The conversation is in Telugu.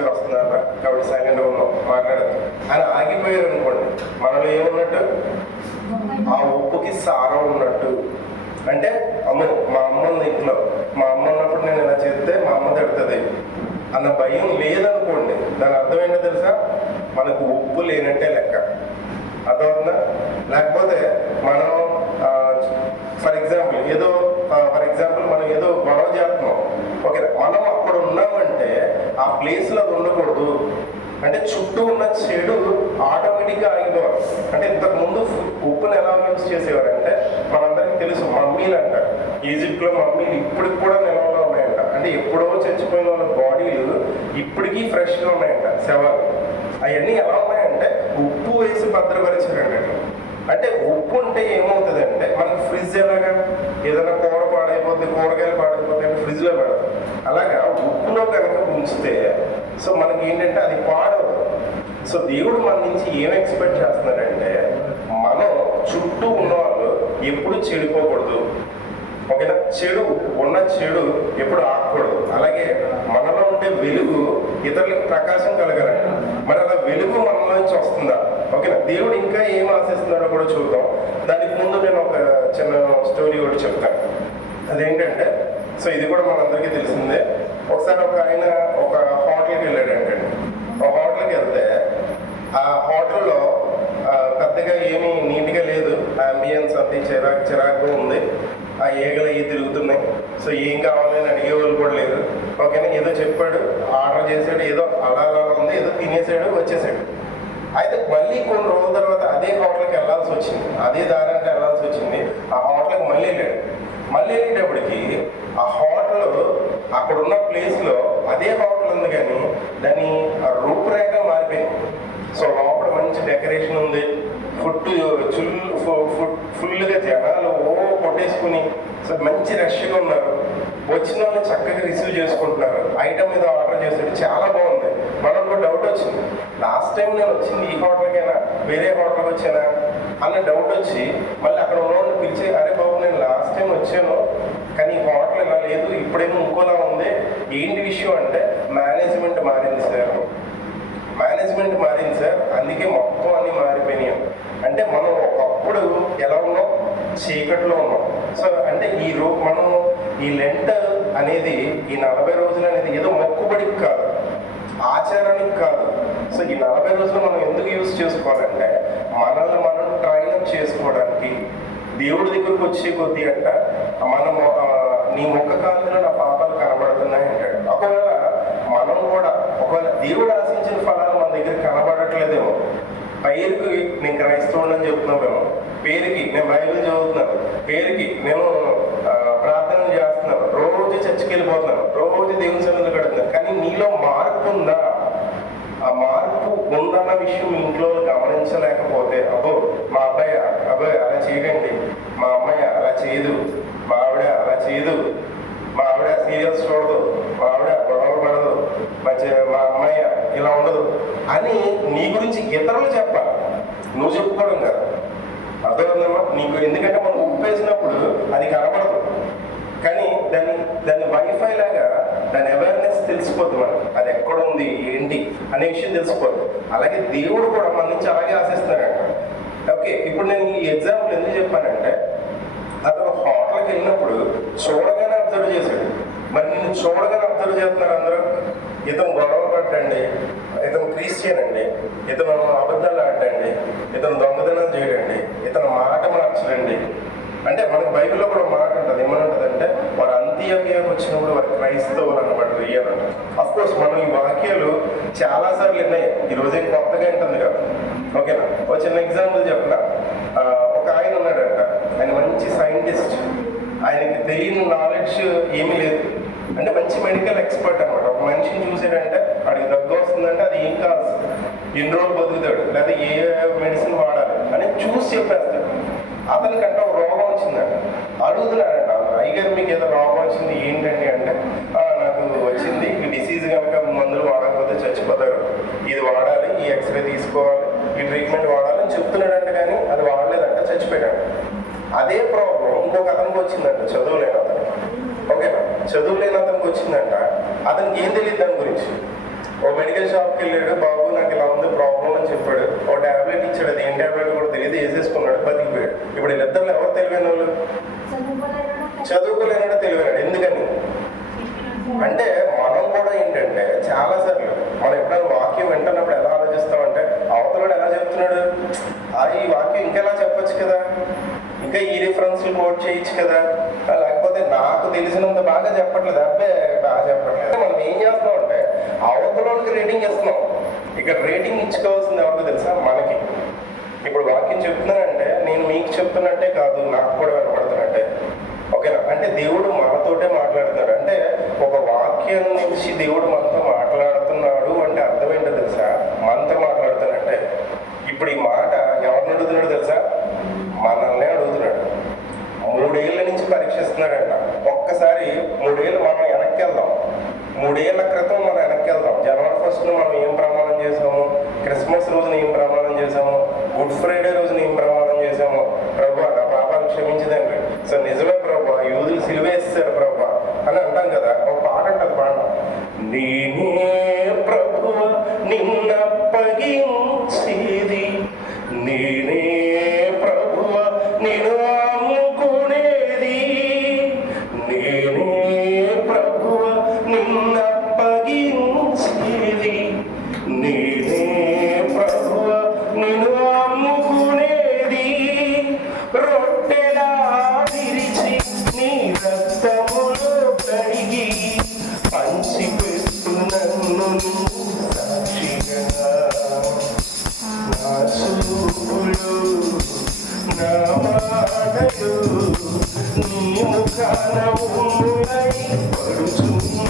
గారు వస్తున్నారా కాబట్టి సైలెంట్గా ఉన్నాం మాట్లాడదు అని ఆగిపోయారు అనుకోండి, మనలో ఏమున్నట్టు ఆ ఉప్పుకి సారం ఉన్నట్టు. అంటే అమ్మ మా అమ్మ ఉంది ఇంట్లో, మా అమ్మ ఉన్నప్పుడు నేను ఇలా చేస్తే మా అమ్మ తిడుతుంది అన్న భయం లేదనుకోండి, దాని అర్థం ఏంటో తెలుసా, మనకు ఉప్పు లేనట్టే లెక్క. అర్థమవుతుందా? లేకపోతే మనం ఫర్ ఎగ్జాంపుల్ మనం ఏదో గొడవ చేస్తున్నాం, ఓకే, మనం అక్కడ ఉన్నామంటే ఆ ప్లేస్లో అది ఉండకూడదు. అంటే చుట్టూ ఉన్న చెడు ఆటోమేటిక్గా ఆగిపోవాలి. అంటే ఇంతకుముందు ఉప్పుని ఎలా యూజ్ చేసేవారంటే మనందరికీ తెలుసు, మమ్మీలు అంటారు. ఈజిప్ట్లో మమ్మీలు ఇప్పటికి కూడా నిల్వలో ఉన్నాయంట. అంటే ఎప్పుడో చచ్చిపోయిన వాళ్ళ బాడీలు ఇప్పటికీ ఫ్రెష్గా ఉన్నాయంట, శవాలు. అవన్నీ ఎలా ఉన్నాయంటే ఉప్పు వేసి భద్రపరిచారండి. అంటే ఉప్పు ఉంటే ఏమవుతుంది అంటే మనకి ఫ్రిడ్జ్ ఎలాగా, ఏదైనా కూర పాడైపోతే, కూరగాయలు పాడైపోతే ఫ్రిడ్జ్లో పెడతాం. అలాగా ఉప్పులో కనుక ఉంచితే సో మనకి ఏంటంటే అది పాడవుతుంది. సో దేవుడు మన నుంచి ఏం ఎక్స్పెక్ట్ చేస్తున్నారంటే మనం చుట్టూ ఉన్న వాళ్ళు ఎప్పుడు చెడిపోకూడదు, ఓకేనా, చెడు ఎప్పుడు ఆగకూడదు. అలాగే మనలో ఉండే వెలుగు ఇతరులకు ప్రకాశం కలగాలండి. మరి అలా వెలుగు మనలో నుంచి వస్తుందా? ఓకేనా, దేవుడు ఇంకా ఏం ఆశిస్తున్నాడో కూడా చూద్దాం. దానికి ముందు నేను ఒక చిన్న స్టోరీ ఒకటి చెప్తాను. అదేంటంటే, సో ఇది కూడా మనందరికీ తెలిసిందే. ఒకసారి ఒక ఆయన ఒక హోటల్కి వెళ్ళాడంటే, ఒక హోటల్కి వెళ్తే ఆ హోటల్లో పెద్దగా ఏమీ నీట్గా లేదు, అంబియన్స్ అంతే చిరాకుగా ఉంది, ఆ ఏగలు అవి తిరుగుతున్నాయి. సో ఏం కావాలని అడిగేవాళ్ళు కూడా లేదు. ఓకేనా, ఏదో చెప్పాడు, ఆర్డర్ చేసాడు, ఏదో అలా ఉంది, ఏదో తినేసాడు, వచ్చేసాడు. అయితే మళ్ళీ కొన్ని రోజుల తర్వాత అదే హోటల్కి వెళ్ళాల్సి వచ్చింది, అదే దారంటే వెళ్ళాల్సి వచ్చింది. ఆ హోటల్కి మళ్ళీ వెళ్ళేటప్పటికి ఆ హోటల్ అక్కడ ఉన్న ప్లేస్లో అదే హోటల్ ఉంది, కానీ దాని రూపురేఖ మారిపోయింది. సో లోపల మంచి డెకరేషన్ ఉంది, ఫుల్గా జనాలు కొట్టేసుకుని, సో మంచి రష్గా ఉన్నారు. వచ్చిన వాళ్ళు చక్కగా రిసీవ్ చేసుకుంటున్నారు. ఐటమ్ మీద ఆర్డర్ చేశాడు, చాలా బాగుంది. మనకు డౌట్ వచ్చింది, లాస్ట్ టైం నేను వచ్చింది ఈ హోటల్కైనా వేరే హోటల్కి వచ్చానా అన్న డౌట్ వచ్చి మళ్ళీ అక్కడ ఉన్నవాళ్ళు పిలిచి, అరే బాబు నేను లాస్ట్ టైం వచ్చాను కానీ ఈ హోటల్ ఇలా లేదు, ఇప్పుడేమో ఇంకోలా ఉంది, ఏంటి విషయం అంటే మేనేజ్మెంట్ మారింది సార్, అందుకే మొత్తం అన్నీ మారిపోయినాయి. అంటే మనం ఒకప్పుడు ఎలా ఉన్నాం, చీకట్లో ఉన్నాం. సో అంటే మనం ఈ లెంట్ అనేది, ఈ 40 రోజులు అనేది ఏదో మొక్కుబడికి కాదు, ఆచారానికి కాదు. సో ఈ 40 రోజులు మనం ఎందుకు యూజ్ చేసుకోవాలంటే మనల్ని మనం ట్రైనప్ చేసుకోవడానికి. దేవుడి దగ్గరకు వచ్చే కొద్దీ అంట మనం నీ ముఖ కాంతిలో నా పాపాలు కనబడుతున్నాయి అంటాడు. ఒకవేళ దేవుడు ఆశించిన ఫలాలు మన దగ్గర కనబడట్లేదేమో. పేరుకి నేను క్రైస్తవుడని చెప్తున్నామేమో, పేరుకి నేను బైబిల్ చదువుతున్నాను, పేరుకి నేను ప్రార్థన చేస్తున్నాను, రోజు చర్చికి వెళ్ళిపోతున్నాను, రోజు దేవుని సన్నిధిలో కడుతున్నాను, కానీ నీలో మార్పు ఉందా? ఆ మార్పు ఉందన్న విషయం ఇంట్లో గమనించలేకపోతే, మా అబ్బాయి అలా చేయకండి, మా అమ్మాయి అలా చేయదు, మా ఆవిడ అలా చేయదు, మా ఆవిడ సీరియల్స్ చూడదు, మా ఆవిడ గొడవలు పడదు, మా అమ్మాయి ఇలా ఉండదు అని నీ గురించి ఇతరులు చెప్పాలి, నువ్వు చెప్పుకోవడం కాదు. అర్థమవుతుందమ్మా నీకు? ఎందుకంటే మనం ఉప్పేసినప్పుడు అది కనబడదు, కానీ దాని వైఫై లాగా దాని అవేర్నెస్ తెలిసిపోద్ది మనకి, అది ఎక్కడుంది ఏంటి అనే విషయం తెలిసిపోద్ది. అలాగే దేవుడు కూడా మన నుంచి అలాగే ఆశిస్తున్నాడంట. ఓకే, ఇప్పుడు నేను ఈ ఎగ్జాంపుల్ ఎందుకు చెప్పానంటే, అతను హోటల్కి వెళ్ళినప్పుడు చూడగానే అబ్జర్వ్ చేశాడు. మరి నేను చూడగానే అబ్జర్వ్ చేస్తున్నారు అందరూ. ఇతను గొడవ పడ్డండి, ఇతను క్రిస్టియన్ అండి, ఇతను అబద్ధాలు ఆడండి, ఇతను దొంగతనం చేయడండి, ఇతను మాట మార్చడండి. అంటే మనకు బైబిల్లో కూడా మాట ఉంటుంది, ఏమనుంటుందంటే వారు అంత్యోక్యకు వచ్చినప్పుడు వారి క్రైస్తవులు అన్నమాట రియల్ అంటే. అఫ్కోర్స్ మనం ఈ వాక్యాలు చాలాసార్లు విన్నాయి, ఈరోజే కొత్తగా ఉంటుంది కదా. ఓకేనా, ఒక చిన్న ఎగ్జాంపుల్ చెప్పిన. ఒక ఆయన ఉన్నాడంట, ఆయన మంచి సైంటిస్ట్, ఆయనకి తెలియని నాలెడ్జ్ ఏమీ లేదు, అంటే మంచి మెడికల్ ఎక్స్పర్ట్ అనమాట. ఒక మనిషిని చూసాడంటే వాడికి దగ్గు వస్తుందంటే అది ఏం కాదు, ఎన్ని రోజులు బతుకుతాడు, లేదా ఏ మెడిసిన్ వాడాలి అని చూసి చెప్పేస్తాడు. అతనికంటే ఒక రోగం వచ్చిందంట, అడుగుతున్నాడంట, అయ్యగారు మీకు ఏదో రోగం వచ్చింది ఏంటండి అంటే, నాకు వచ్చింది ఈ డిసీజ్ కనుక మందులు వాడకపోతే చచ్చిపోతారు, ఇది వాడాలి, ఈ ఎక్స్రే తీసుకోవాలి, ఈ ట్రీట్మెంట్ వాడాలని చెప్తున్నాడంట, కానీ అది వాడలేదంట, చచ్చిపోయాడు. అదే ప్రాబ్లం ఇంకొక అతనికి వచ్చిందంట, చదువులేని అతనికి. ఓకేనా, చదువులేని అతనికి వచ్చిందంట, అతనికి ఏం తెలియదు దాని గురించి. ఓ మెడికల్ షాప్కి వెళ్ళాడు, బాబు నాకు ఇలా ఉంది ప్రాబ్లం అని చెప్పాడు. ఓ టాబ్లెట్ ఇచ్చాడు, అది ఏం టాబ్లెట్ కూడా తెలియదు, వేసేసుకున్నాడు, బతికిపోయాడు. ఇప్పుడు వీళ్ళిద్దరు ఎవరు తెలివైన వాళ్ళు? చదువుకోలేనాడు, తెలివైనాడు. ఎందుకని అంటే మనం కూడా ఏంటంటే చాలాసార్లు మనం ఎప్పుడైనా వాక్యం వింటున్నప్పుడు ఎలా ఆలోచిస్తామంటే అవతలడు ఎలా చెప్తున్నాడు, ఈ వాక్యం ఇంకెలా చెప్పొచ్చు కదా, ఇంకా ఈ రిఫరెన్స్లు కోట్ చేయొచ్చు కదా, లేకపోతే నాకు తెలిసినంత బాగా చెప్పట్లేదు, అబ్బే బాగా చెప్పట్లేదు. మనం ఏం చేస్తున్నాం అంటే అవతలకి రేటింగ్ ఇస్తున్నాం. ఇక్కడ రేటింగ్ ఇచ్చుకోవాల్సింది ఎవరికి తెలుసా? మనకి. ఇప్పుడు వాక్యం చెప్తున్నానంటే నేను మీకు చెప్తున్నట్టే కాదు, నాకు కూడా వినపడుతున్నట్టే. ఓకేనా? అంటే దేవుడు మనతోటే మాట్లాడుతున్నాడు. అంటే ఒక వాక్యం నుంచి దేవుడు మనతో మాట్లాడుతున్నాడు అంటే అర్థం ఏంటో తెలుసా? మనతో మాట్లాడుతున్నట్టే. ఇప్పుడు ఈ మాట ఎవరిని అడుగుతున్నాడు తెలుసా? మనల్నే అడుగుతున్నాడు. 3 ఏళ్ళ నుంచి పరీక్షిస్తున్నాడంట. ఒక్కసారి 3 ఏళ్ళు మనం వెనక్కి వెళ్దాం. 3 ఏళ్ల క్రితం మనం వెనక్కి వెళ్దాం. జనవరి 1st మనం ఏం ప్రమాణం చేసాము? క్రిస్మస్ రోజున ఏం ప్రమాణం చేసాము? గుడ్ ఫ్రైడే రోజున ఏం ప్రమాణం చేసాము? ప్రభు నా పాపాలు క్షమించదండి. సో నిజమే ప్రభు, యూదులు సిలువేస్తారు ప్రభు అని అంటాం కదా. ఒక పాట అంటది, పాట నేనే ప్రభు నిన్నప్పగించేది, నేనే ప్రభువ నేను అమ్ముకునేది, నేనే ప్రభువ నిన్నప్పగించేది, నేనే ప్రభువ నేను అమ్ముకునేది, రొట్టెలా విరిచి నీ రక్తములో కడిగి పంచిపెట్టు నన్ను సాక్షిగా, నా చూపులు నా మాటలు నీ ముఖాన ఉమ్ములై పడుచున్న